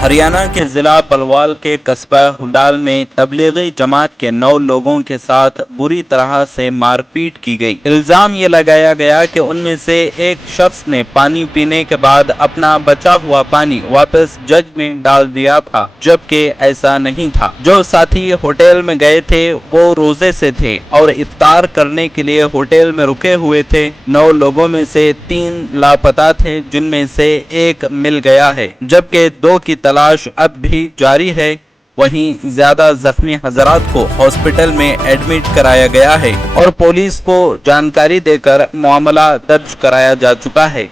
हरियाणा के जिला पलवल के कस्बा हुडाल में तबलीगी जमात के 9 लोगों के साथ बुरी तरह से मारपीट की गई। इल्जाम ये लगाया गया कि उनमें से एक शख्स ने पानी पीने के बाद अपना बचा हुआ पानी वापस जग में डाल दिया था, जबकि ऐसा नहीं था। जो साथी होटल में गए थे वो रोजे से थे और इफ्तार करने के लिए होटल में रुके हुए थे। 9 लोगों में से 3 लापता थे, जिनमें से एक मिल गया है, जबकि 2 की तलाश अब भी जारी है। वहीं ज्यादा जख्मी हजरात को हॉस्पिटल में एडमिट कराया गया है और पुलिस को जानकारी देकर मामला दर्ज कराया जा चुका है।